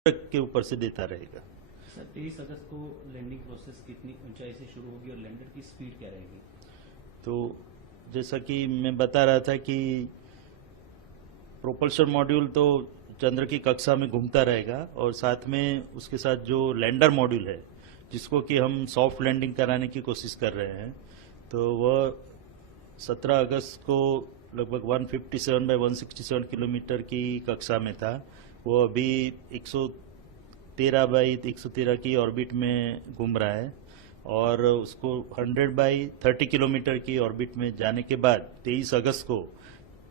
के ऊपर से देता रहेगा। सर 23 अगस्त को लैंडिंग प्रोसेस कितनी ऊंचाई से शुरू होगी और लैंडर की स्पीड क्या रहेगी? तो जैसा कि मैं बता रहा था कि प्रोपल्शन मॉड्यूल तो चंद्र की कक्षा में घूमता रहेगा और साथ में उसके साथ जो लैंडर मॉड्यूल है जिसको कि हम सॉफ्ट लैंडिंग कराने की कोशिश कर रहे हैं, तो वह 17 अगस्त को लगभग 157 बाय 167 किलोमीटर की कक्षा में था। वो अभी 113 बाई 113 की ऑर्बिट में घूम रहा है और उसको 100 बाई 30 किलोमीटर की ऑर्बिट में जाने के बाद 23 अगस्त को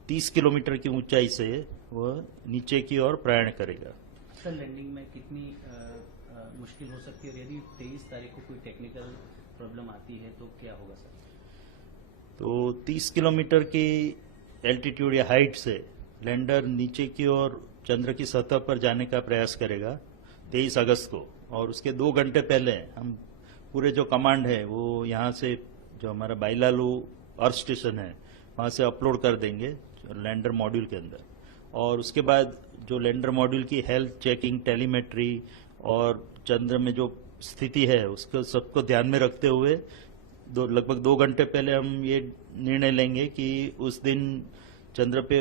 30 किलोमीटर की ऊंचाई से वह नीचे की ओर प्रयाण करेगा। सर लैंडिंग में कितनी मुश्किल हो सकती है और यदि 23 तारीख को कोई टेक्निकल प्रॉब्लम आती है तो क्या होगा सर? तो 30 किलोमीटर की एल्टीट्यूड या हाइट से लैंडर नीचे की ओर चंद्र की सतह पर जाने का प्रयास करेगा 23 अगस्त को, और उसके 2 घंटे पहले हम पूरे जो कमांड है वो यहाँ से जो हमारा बाइलालू अर्थ स्टेशन है वहाँ से अपलोड कर देंगे लैंडर मॉड्यूल के अंदर। और उसके बाद जो लैंडर मॉड्यूल की हेल्थ चेकिंग, टेलीमेट्री और चंद्र में जो स्थिति है उसको सबको ध्यान में रखते हुए लगभग 2 घंटे पहले हम ये निर्णय लेंगे कि उस दिन चंद्र पे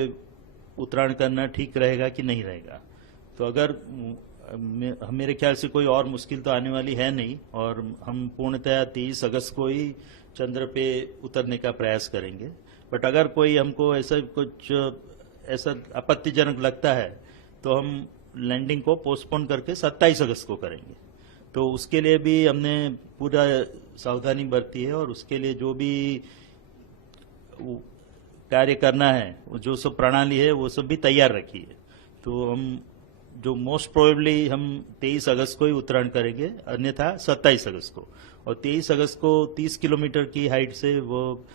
उतराण करना ठीक रहेगा कि नहीं रहेगा। तो अगर मेरे ख्याल से कोई और मुश्किल तो आने वाली है नहीं और हम पूर्णतया 23 अगस्त को ही चंद्र पे उतरने का प्रयास करेंगे। बट अगर कोई हमको ऐसा आपत्तिजनक लगता है तो हम लैंडिंग को पोस्टपोन करके 27 अगस्त को करेंगे। तो उसके लिए भी हमने पूरा सावधानी बरती है और उसके लिए जो भी कार्य करना है, जो सब प्रणाली है वो सब भी तैयार रखी है। तो हम जो मोस्ट प्रोबेबली हम 23 अगस्त को ही उत्तरायण करेंगे, अन्यथा 27 अगस्त को। और 23 अगस्त को 30 किलोमीटर की हाइट से वो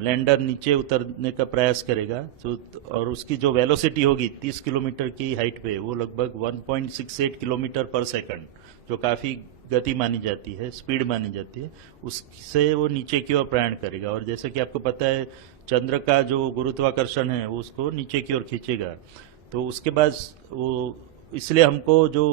लैंडर नीचे उतरने का प्रयास करेगा। तो और उसकी जो वेलोसिटी होगी 30 किलोमीटर की हाइट पे वो लगभग 1.68 किलोमीटर पर सेकंड, जो काफी गति मानी जाती है, स्पीड मानी जाती है, उससे वो नीचे की ओर प्रयाण करेगा। और जैसे कि आपको पता है चंद्र का जो गुरुत्वाकर्षण है वो उसको नीचे की ओर खींचेगा। तो उसके बाद वो इसलिए हमको जो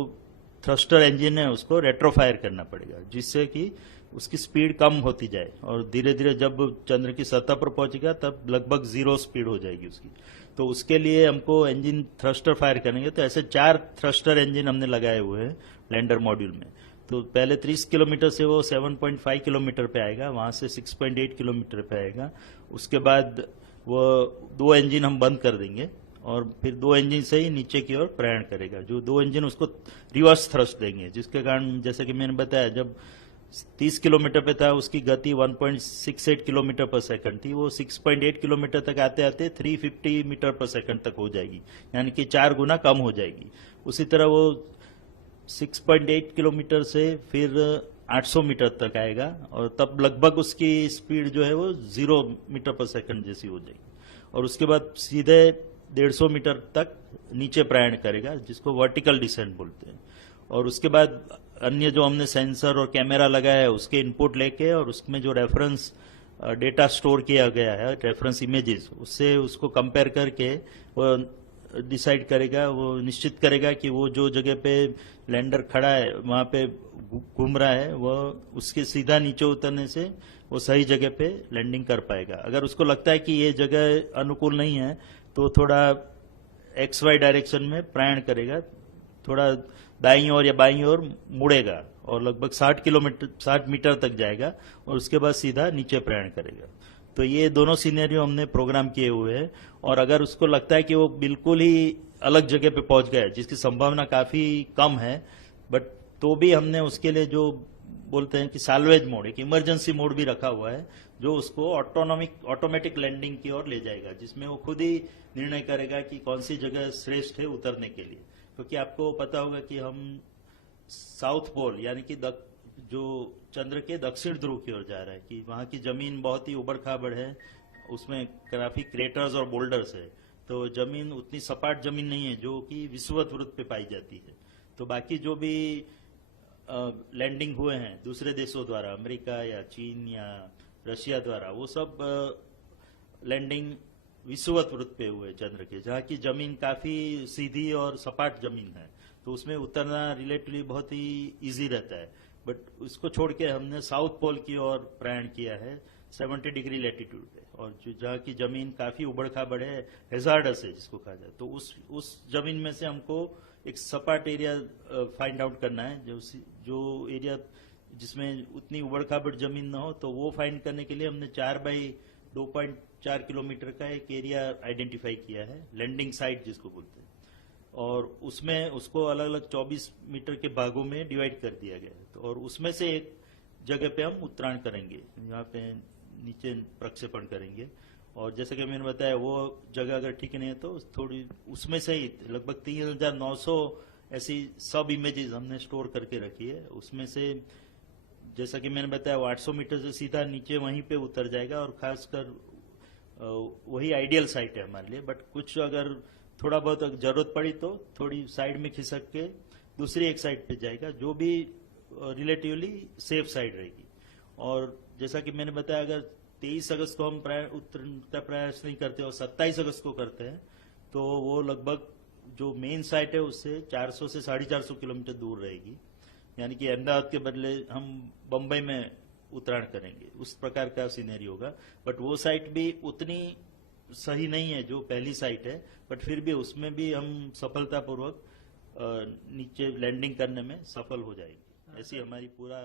थ्रस्टर इंजन है उसको रेट्रोफायर करना पड़ेगा, जिससे कि उसकी स्पीड कम होती जाए और धीरे धीरे जब चंद्र की सतह पर पहुंचेगा तब लगभग 0 स्पीड हो जाएगी उसकी। तो उसके लिए हमको इंजन थ्रस्टर फायर करेंगे। तो ऐसे 4 थ्रस्टर इंजन हमने लगाए हुए हैं लैंडर मॉड्यूल में। तो पहले 30 किलोमीटर से वो 7.5 किलोमीटर पे आएगा, वहां से 6.8 किलोमीटर पे आएगा। उसके बाद वो 2 इंजन हम बंद कर देंगे और फिर 2 इंजन से ही नीचे की ओर प्रयाण करेगा। जो 2 इंजन उसको रिवर्स थ्रस्ट देंगे, जिसके कारण जैसे कि मैंने बताया जब 30 किलोमीटर पे था उसकी गति 1.68 किलोमीटर पर सेकंड थी, वो 6.8 किलोमीटर तक आते आते 350 मीटर पर सेकंड तक हो जाएगी, यानी कि 4 गुना कम हो जाएगी। उसी तरह वो 6.8 किलोमीटर से फिर 800 मीटर तक आएगा और तब लगभग उसकी स्पीड जो है वो 0 मीटर पर सेकंड जैसी हो जाएगी। और उसके बाद सीधे 150 मीटर तक नीचे प्रयाण करेगा, जिसको वर्टिकल डिसेंट बोलते हैं। और उसके बाद अन्य जो हमने सेंसर और कैमरा लगाया है उसके इनपुट लेके और उसमें जो रेफरेंस डेटा स्टोर किया गया है, रेफरेंस इमेजेस, उससे उसको कंपेयर करके वो डिसाइड करेगा, वो निश्चित करेगा कि वो जो जगह पे लैंडर खड़ा है वहां पे घूम रहा है वह उसके सीधा नीचे उतरने से वो सही जगह पे लैंडिंग कर पाएगा। अगर उसको लगता है कि ये जगह अनुकूल नहीं है तो थोड़ा XY डायरेक्शन में प्रयाण करेगा, थोड़ा दाईं ओर या बाईं ओर मुड़ेगा और लगभग 60 मीटर तक जाएगा और उसके बाद सीधा नीचे प्रयाण करेगा। तो ये दोनों सिनेरियो हमने प्रोग्राम किए हुए हैं। और अगर उसको लगता है कि वो बिल्कुल ही अलग जगह पे पहुंच गया जिसकी संभावना काफी कम है, बट तो भी हमने उसके लिए जो बोलते हैं कि साल्वेज मोड, एक इमरजेंसी मोड भी रखा हुआ है जो उसको ऑटोमेटिक लैंडिंग की ओर ले जाएगा, जिसमें वो खुद ही निर्णय करेगा कि कौन सी जगह श्रेष्ठ है उतरने के लिए। क्योंकि आपको पता होगा कि हम साउथ पोल यानी कि जो चंद्र के दक्षिण ध्रुव की ओर जा रहा है, कि वहां की जमीन बहुत ही उबड़ खाबड़ है, उसमें काफी क्रेटर्स और बोल्डर्स है। तो जमीन उतनी सपाट जमीन नहीं है जो कि विषुवत वृत्त पे पाई जाती है। तो बाकी जो भी लैंडिंग हुए हैं दूसरे देशों द्वारा, अमेरिका या चीन या रशिया द्वारा, वो सब लैंडिंग विषुवत वृत्त पे हुए चंद्र के, जहाँ की जमीन काफी सीधी और सपाट जमीन है। तो उसमें उतरना रिलेटिवली बहुत ही इजी रहता है। बट उसको छोड़ के हमने साउथ पोल की ओर प्रयाण किया है, 70 डिग्री लैटिट्यूड पे, और जो जहाँ की जमीन काफी उबड़ खाबड़ है, हेजार्डस है जिसको कहा जाए, तो उस जमीन में से हमको एक सपाट एरिया फाइंड आउट करना है, जो एरिया जिसमें उतनी उबड़ खाबड़ जमीन न हो, तो वो फाइंड करने के लिए हमने 4x2.4 किलोमीटर का एक एरिया आइडेंटिफाई किया है, लैंडिंग साइट जिसको बोलते हैं, और उसमें उसको अलग अलग 24 मीटर के भागों में डिवाइड कर दिया गया है। तो और उसमें से एक जगह पे हम उत्तरायण करेंगे, यहाँ पे नीचे प्रक्षेपण करेंगे, और जैसे कि मैंने बताया वो जगह अगर ठीक नहीं है तो थोड़ी उसमें से ही लगभग 3900 ऐसी सब इमेजेस हमने स्टोर करके रखी है। उसमें से जैसा कि मैंने बताया वो 800 मीटर से सीधा नीचे वहीं पे उतर जाएगा, और खासकर वही आइडियल साइट है हमारे लिए। बट कुछ अगर थोड़ा बहुत अगर जरूरत पड़ी तो थोड़ी साइड में खिसक के दूसरी एक साइड पे जाएगा, जो भी रिलेटिवली सेफ साइड रहेगी। और जैसा कि मैंने बताया अगर 23 अगस्त को हम उतरने का प्रयास नहीं करते और 27 अगस्त को करते हैं, तो वो लगभग जो मेन साइट है उससे 400 से 450 किलोमीटर दूर रहेगी, यानी कि अहमदाबाद के बदले हम बम्बई में उत्तरायण करेंगे, उस प्रकार का सीनरी होगा। बट वो साइट भी उतनी सही नहीं है जो पहली साइट है, बट फिर भी उसमें भी हम सफलतापूर्वक नीचे लैंडिंग करने में सफल हो जाएंगे, ऐसी हमारी पूरा